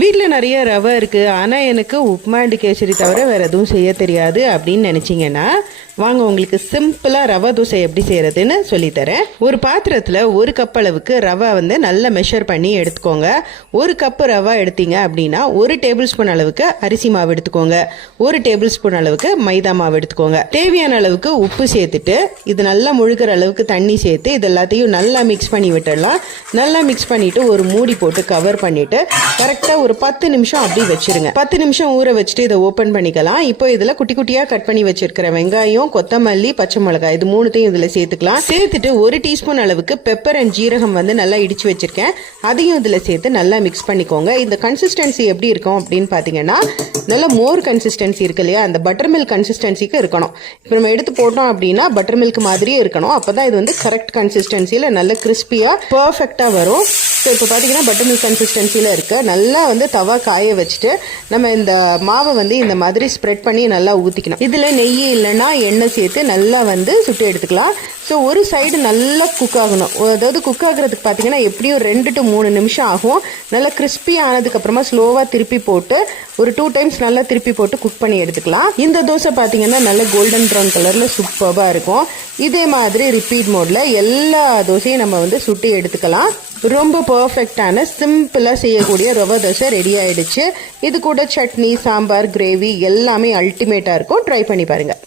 வீட்டில் நிறைய ரவை இருக்குது, ஆனால் எனக்கு உப்புமா அண்ட் கேசரி தவிர வேறு எதுவும் செய்ய தெரியாது அப்படின்னு நினச்சிங்கன்னா வாங்க உங்களுக்கு சிம்பிளாக ரவை தோசை எப்படி செய்கிறதுன்னு சொல்லித்தரேன். ஒரு பாத்திரத்தில் 1 கப் அளவுக்கு ரவை வந்து நல்லா மெஷர் பண்ணி எடுத்துக்கோங்க. 1 கப்பு ரவை எடுத்தீங்க அப்படின்னா 1 டேபிள் ஸ்பூன் அளவுக்கு அரிசி மாவு எடுத்துக்கோங்க. 1 டேபிள் ஸ்பூன் அளவுக்கு மைதா மாவு எடுத்துக்கோங்க. தேவையான அளவுக்கு உப்பு சேர்த்துட்டு இது நல்லா முழுகிற அளவுக்கு தண்ணி சேர்த்து இது எல்லாத்தையும் நல்லா மிக்ஸ் பண்ணி விட்டுடலாம். நல்லா மிக்ஸ் பண்ணிவிட்டு ஒரு மூடி போட்டு கவர் பண்ணிவிட்டு கரெக்டாக ஒரு 10 நிமிஷம் அப்படி வச்சிருங்க. 10 நிமிஷம் ஊற வச்சுட்டு இதை ஓப்பன் பண்ணிக்கலாம். இப்போ இதில் குட்டி குட்டியாக கட் பண்ணி வச்சிருக்கிற வெங்காயம், கொத்தமல்லி, பச்சை மிளகாய் இது 3த்தையும் இதில் சேர்த்துக்கலாம். சேர்த்துட்டு 1 டீஸ்பூன் அளவுக்கு பெப்பர் அண்ட் ஜீரகம் வந்து நல்லா இடிச்சு வச்சிருக்கேன். அதையும் இதில் சேர்த்து நல்லா மிக்ஸ் பண்ணிக்கோங்க. இந்த கன்சிஸ்டன்சி எப்படி இருக்கும் அப்படின்னு பார்த்தீங்கன்னா நல்ல மோர் கன்சிஸ்டன்சி இருக்கு இல்லையா, அந்த பட்டர் மில்க் கன்சிஸ்டன்சிக்கு இருக்கணும். இப்போ நம்ம எடுத்து போட்டோம் அப்படின்னா பட்டர் மில்க் மாதிரியே இருக்கணும். அப்போ தான் இது வந்து கரெக்ட் கன்சிஸ்டன்சியில் நல்ல கிறிஸ்பியாக பர்ஃபெக்டாக வரும். ஸோ இப்போ பார்த்தீங்கன்னா பட்டர் மில்க் கன்சிஸ்டன்சியில் இருக்க நல்லா வந்து தவா காய வச்சுட்டு நம்ம இந்த மாவை வந்து இந்த மாதிரி ஸ்ப்ரெட் பண்ணி நல்லா ஊற்றிக்கணும். இதில் நெய் இல்லைன்னா எண்ணெய் சேர்த்து நல்லா வந்து சுட்டு எடுத்துக்கலாம். ஸோ ஒரு சைடு நல்லா குக் ஆகணும். அதாவது குக் ஆகுறதுக்கு பார்த்தீங்கன்னா எப்படியும் 2 to 3 நிமிஷம் ஆகும். நல்லா கிறிஸ்பி ஆனதுக்கப்புறமா ஸ்லோவாக திருப்பி போட்டு ஒரு 2 டைம்ஸ் நல்லா திருப்பி போட்டு குக் பண்ணி எடுத்துக்கலாம். இந்த தோசை பார்த்தீங்கன்னா நல்ல கோல்டன் ப்ரௌன் கலரில் சூப்பராக இருக்கும். இதே மாதிரி ரிப்பீட் மோடில் எல்லா தோசையும் நம்ம வந்து சுட்டி எடுத்துக்கலாம். ரொம்ப பர்ஃபெக்டான சிம்பிளாக செய்யக்கூடிய ரவை தோசை ரெடி ஆயிடுச்சு. இது கூட சட்னி, சாம்பார், கிரேவி எல்லாமே அல்டிமேட்டாக இருக்கும். ட்ரை பண்ணி பாருங்கள்.